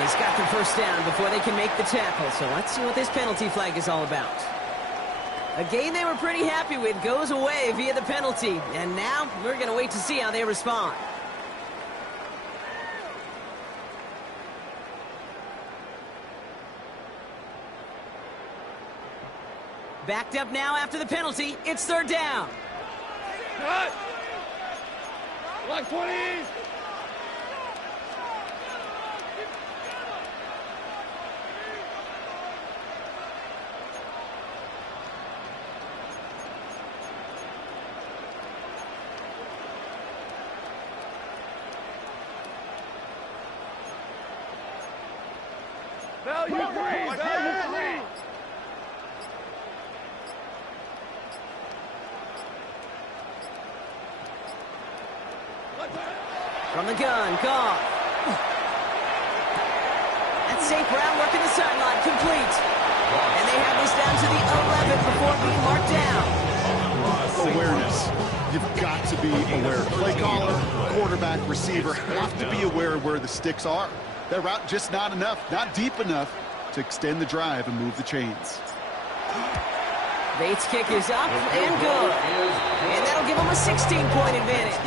He's got the 1st down before they can make the tackle. So let's see what this penalty flag is all about. A game they were pretty happy with goes away via the penalty. And now we're going to wait to see how they respond. Backed up now after the penalty. It's 3rd down. Cut! Like 20! Value 3! Value 3! From the gun, Goff. That's St. Brown working the sideline, complete. And they have this down to the 11 before being marked down. Awareness. You've got to be aware. Play caller, quarterback, receiver have to be aware of where the sticks are. That route just not enough, not deep enough to extend the drive and move the chains. Bates' kick is up and good. And that'll give them a 16-point advantage.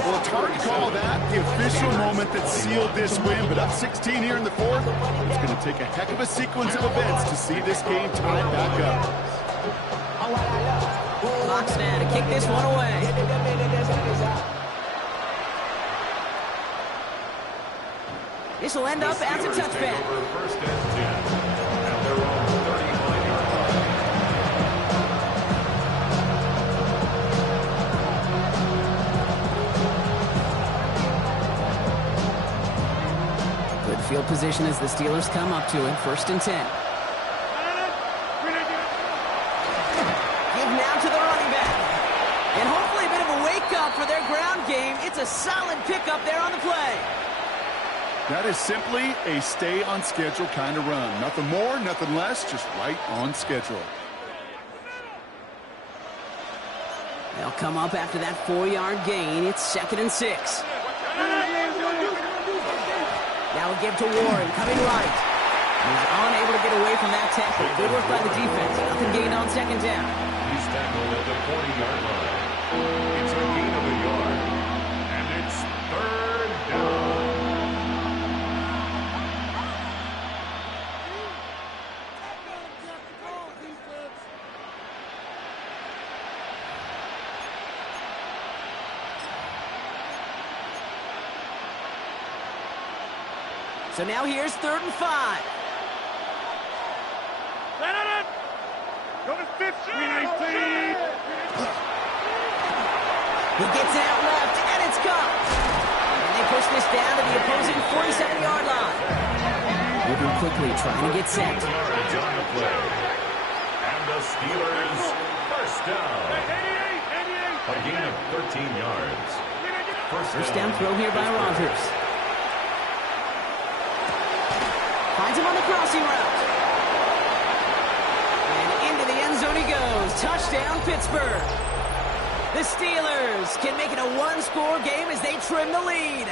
Well, it's hard to call that the official moment that sealed this win, but up 16 here in the 4th, it's going to take a heck of a sequence of events to see this game tied back up. Fox now to kick this one away. This will end up as a touchback. 1st and 10. At their own 35-yard line. Good field position as the Steelers come up to it. 1st and 10. Give now to the running back. And hopefully a bit of a wake-up for their ground game. It's a solid pickup there on the play. That is simply a stay-on-schedule kind of run. Nothing more, nothing less, just right on schedule. They'll come up after that 4-yard gain. It's 2nd and 6. Now we give to Warren, coming right. He's unable to get away from that tackle. Good work by the defense. Nothing gained on 2nd down. He's tackled at the 40-yard line. It's a gain of a yard. And it's 3rd down. So now here's 3rd and 5. Go to 15! He gets it out left, and it's gone. And they push this down to the opposing 47-yard line. Moving quickly, trying to get set. Yards on the play. And the Steelers 1st down. A gain of 13 yards. First down throw here by Rodgers. Finds him on the crossing route. And into the end zone he goes. Touchdown, Pittsburgh. The Steelers can make it a one-score game as they trim the lead.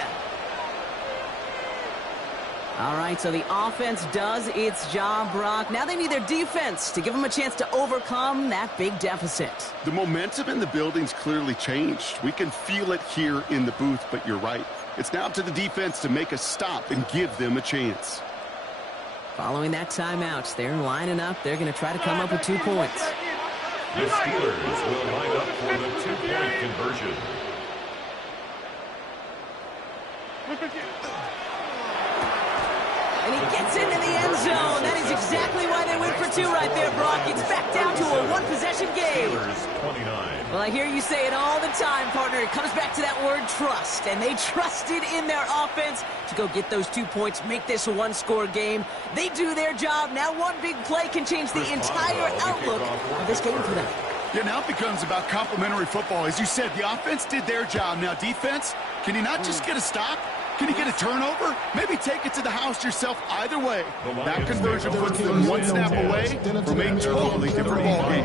All right, so the offense does its job, Brock. Now they need their defense to give them a chance to overcome that big deficit. The momentum in the building's clearly changed. We can feel it here in the booth, but you're right. It's now up to the defense to make a stop and give them a chance. Following that timeout, they're lining up. They're going to try to come up with 2 points. The Steelers will line up for the 2-point conversion. And he gets into the end zone. That is exactly why they went for 2 right there, Brock. It's back down to a one-possession game. Steelers 29. Well, I hear you say it all the time, partner. It comes back to that word trust. And they trusted in their offense to go get those 2 points, make this a one-score game. They do their job. Now one big play can change the entire outlook of this game for them. Yeah, now it becomes about complimentary football. As you said, the offense did their job. Now defense, can you not just get a stop? Can you get a turnover? Maybe take it to the house yourself. Either way, that conversion puts them one snap away from a totally different ball game.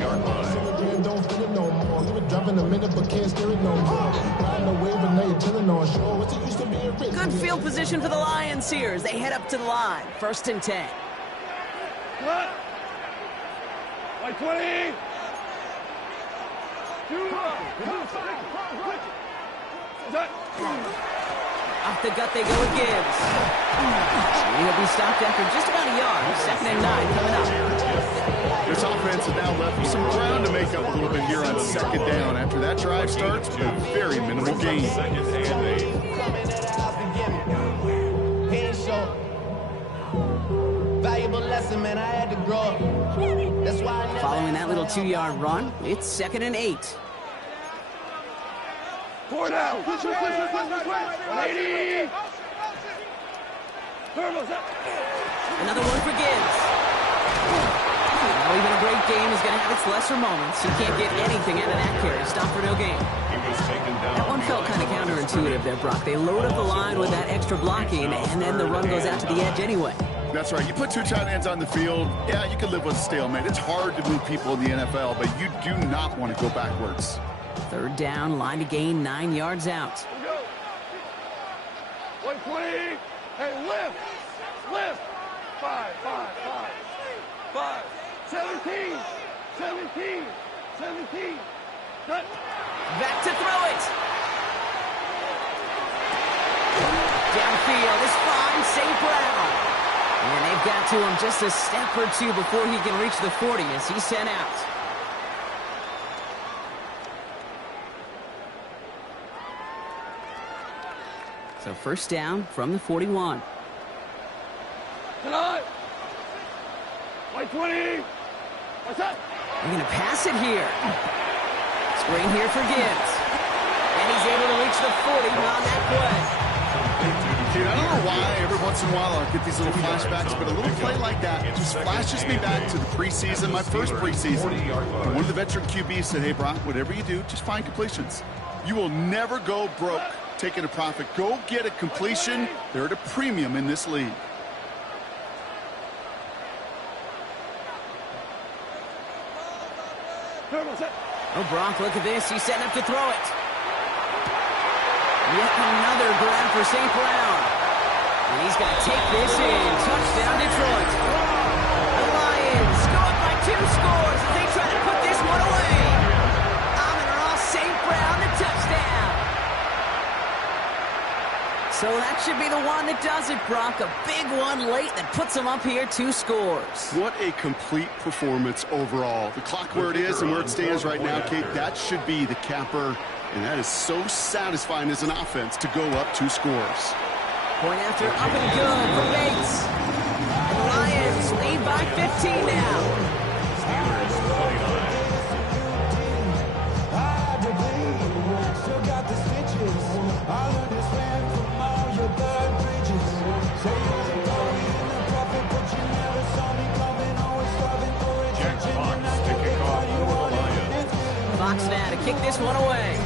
Good field position for the Lions here as they head up to the line. 1st and 10. Like 20. Off the gut they go with Gibbs. He'll be stopped after just about a yard. 2nd and 9 coming up. This offense is now left with some ground to make up a little bit here on 2nd down. After that drive starts, a very minimal gain. 2nd and 8. Valuable lesson, man. I had to grow up. That's why I never. Following that little 2-yard run, it's 2nd and 8. 4 down. 180. Another one for Gibbs. Now even a great game is going to have its lesser moments. He can't get anything out of that carry. Stop for no gain. He was taken down. That one felt kind of counterintuitive there, Brock. They load up the line with that extra blocking, and then the run goes out to the edge anyway. That's right. You put 2 tight ends on the field, yeah, you can live with a stalemate. It's hard to move people in the NFL, but you do not want to go backwards. 3rd down, line to gain 9 yards out. Here we go. 120. Hey, lift. Lift. 5. 17. 17. Cut. Back to throw it. Downfield is fine, St. Brown. And they've got to him just a step or 2 before he can reach the 40 as he's sent out. So 1st down from the 41. Tonight. 120. What's that? They're going to pass it here. Screen here for Gibbs. And he's able to reach the 40 on that play. Dude, I don't know why every once in a while I'll get these little flashbacks, but a little play like that just flashes me back to the preseason, my first preseason. And one of the veteran QBs said, hey, Brock, whatever you do, just find completions. You will never go broke taking a profit. Go get a completion. They're at a premium in this league. Oh, Brock, look at this. He's setting up to throw it. Yet another grab for St. Brown. And he's going to take this in. Touchdown, Detroit. The Lions go up by 2 scores as they try to put this one away. Amon-Ra St. Brown, the touchdown. So that should be the one that does it, Brock. A big one late that puts them up here 2 scores. What a complete performance overall. The clock where it is and where it stands right now, Kate, that should be the capper. And that is so satisfying as an offense to go up 2 scores. Point after up and good for Bates. And the Lions lead by 15 now. Steelers 29. Jack Fox to kick off for the Lions. Fox now to kick this one away.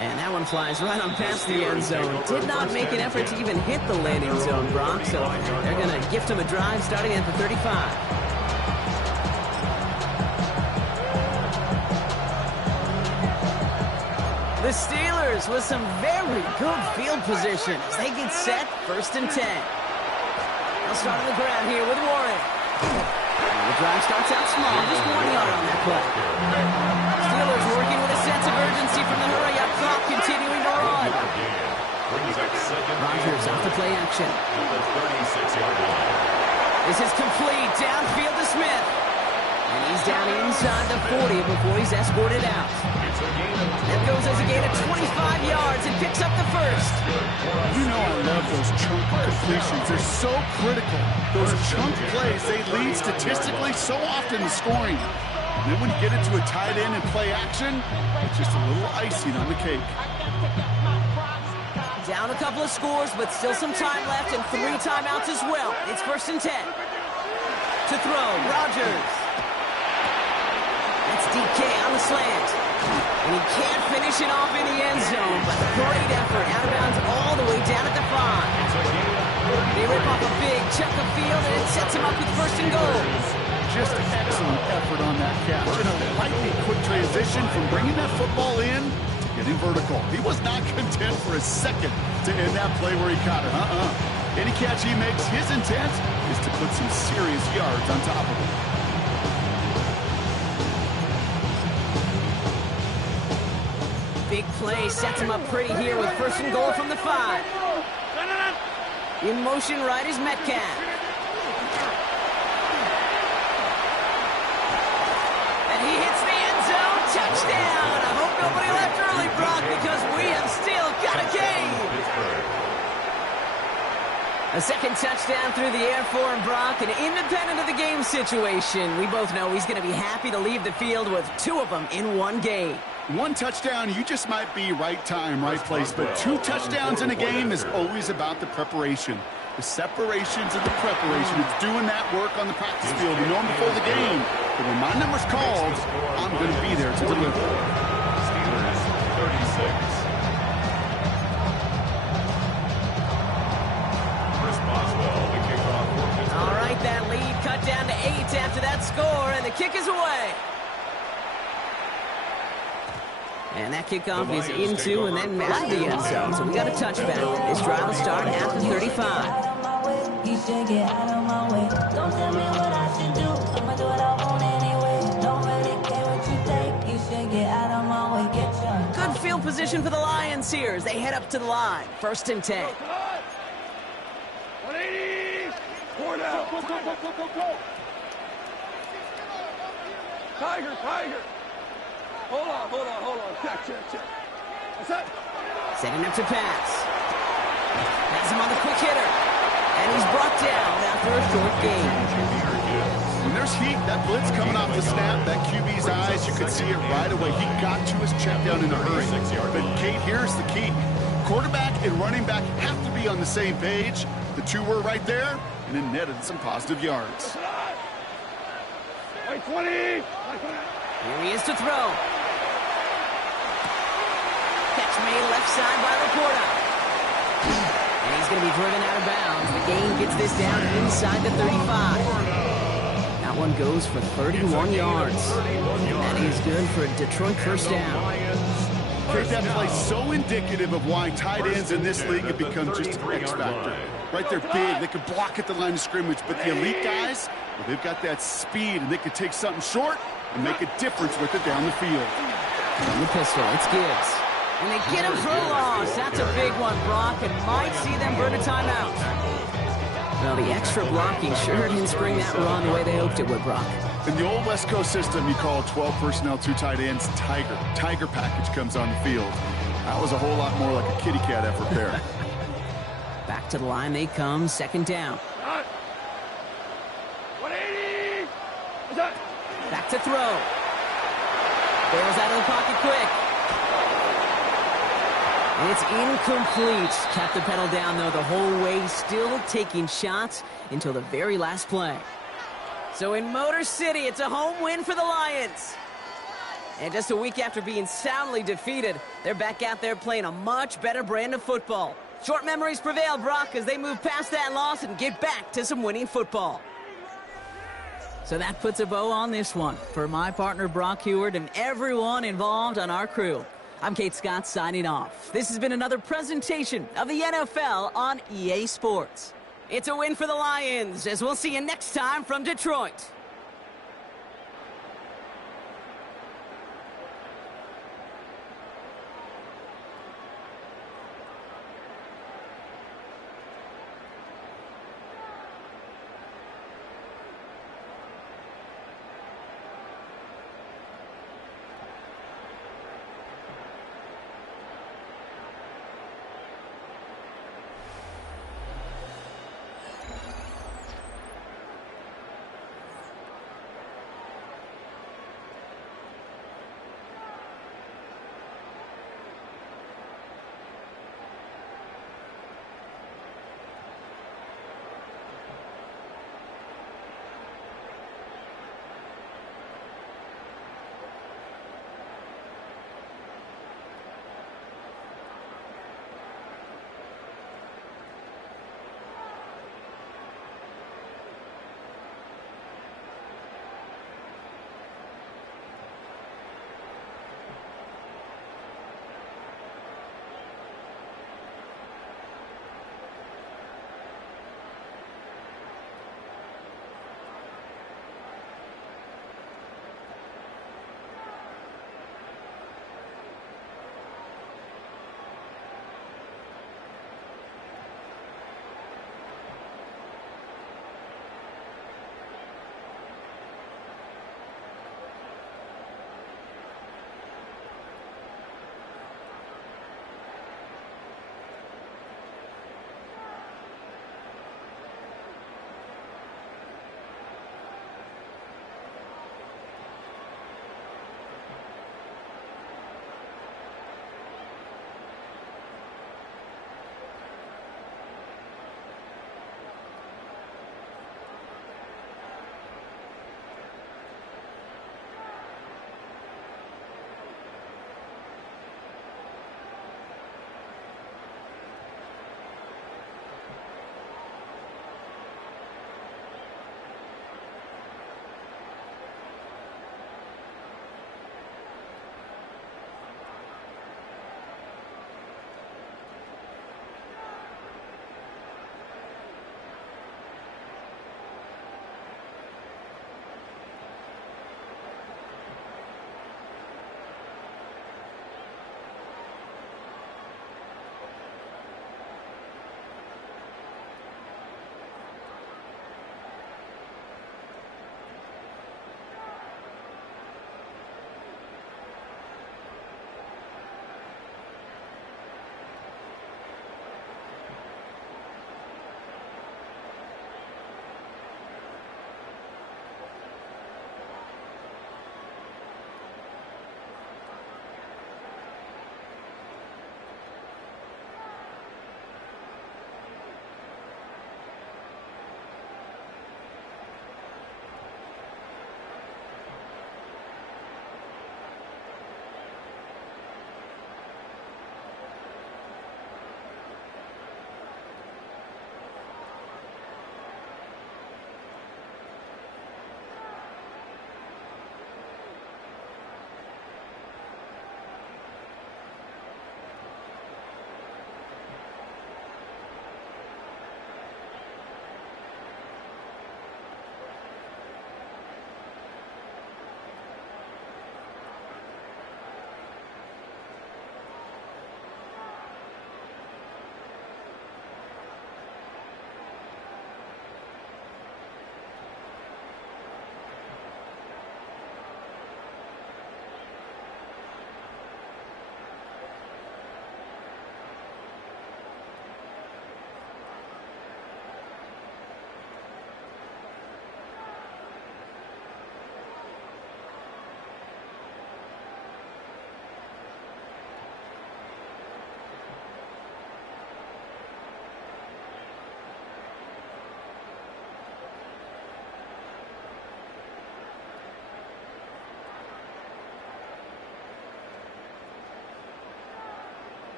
And that one flies right on past the end zone. Did not make an effort to even hit the landing zone, Brock. So they're going to gift him a drive starting at the 35. The Steelers with some very good field position as they get set, 1st and 10. They'll start on the ground here with Warren. And the drive starts out small, just 1 yard on that play. Steelers working with a sense of urgency from the hurry-up clock, continuing to run. Rogers off the play action. At the 36-yard line. This is complete. Downfield to Smith. And he's down inside the 40 before he's escorted out. It's a gain of That goes as a gain of 25 yards and picks up the first. You know I love those chunk completions. They're so critical. Those chunk plays, they lead statistically so often to scoring. And then when you get into a tight end and play action, it's just a little icing on the cake. Down a couple of scores, but still some time left and 3 timeouts as well. It's 1st and 10. To throw, Rogers. That's DK on the slant. And he can't finish it off in the end zone, but great effort. Out of bounds all the way down at the 5. They rip off a big chunk of field, and it sets him up with 1st and goal. Just excellent effort on that catch. And a lightning quick transition from bringing that football in to getting vertical. He was not content for a second to end that play where he caught it. Any catch he makes, his intent is to put some serious yards on top of it. Big play sets him up pretty here with 1st and goal from the 5. In motion right is Metcalf. And he hits the end zone. Touchdown. I hope nobody left early, Brock, because we have still got a game. A second touchdown through the air for him, Brock, and independent of the game situation, we both know he's going to be happy to leave the field with 2 of them in one game. 1 touchdown, you just might be right time, right place. But 2 touchdowns in a game is always about the preparation. The separations and the preparation. It's doing that work on the practice field. You know him before the game. But when my number's called, I'm going to be there to deliver. Steelers 36. Chris Boswell, the kickoff for Pittsburgh. All right, that lead cut down to 8 after that score, and the kick is away. And that kickoff is into and then out of the end zone. So we got a touchback. This drive will start at the 35. You should get out of my way. Don't tell me what I should do. I'ma do what I want anyway. Don't really care what you think. You should get out of my way. Get your Good field position for the Lions here as they head up to the line. 1st and 10. 180. 4 down. Go. Tiger. Hold on. Check. What's that? Setting up to pass. Has him on the quick hitter. And he's brought down after a short gain. When there's heat, that blitz coming off the snap, that QB's eyes, you could see it right away. He got to his check down in a hurry. But Kate, here's the key. Quarterback and running back have to be on the same page. The 2 were right there, and it netted some positive yards. Wait, 20. Here he is to throw. Catch made left side by Laporta. And he's going to be driven out of bounds. The gain gets this down inside the 35. That one goes for 31 yards. That is good for a Detroit 1st down. That play so indicative of why tight ends in this league have become just an X factor. Right, they're big, they can block at the line of scrimmage, but the elite guys, well, they've got that speed, and they can take something short and make a difference with it down the field. On the pistol, it's Gibbs. And they get him for a loss. That's a big one, Brock, and might see them burn a timeout. Well, the extra blocking sure didn't spring that run the way they hoped it would, Brock. In the old West Coast system, you call 12 personnel, 2 tight ends, Tiger. Tiger package comes on the field. That was a whole lot more like a kitty cat effort there. Back to the line they come, 2nd down. 180. What's that? Back to throw. Bails out of the pocket quick. And it's incomplete. Kept the pedal down, though, the whole way, still taking shots until the very last play. So in Motor City, it's a home win for the Lions. And just a week after being soundly defeated, they're back out there playing a much better brand of football. Short memories prevail, Brock, as they move past that loss and get back to some winning football. So that puts a bow on this one. For my partner, Brock Heward, and everyone involved on our crew, I'm Kate Scott signing off. This has been another presentation of the NFL on EA Sports. It's a win for the Lions, as we'll see you next time from Detroit.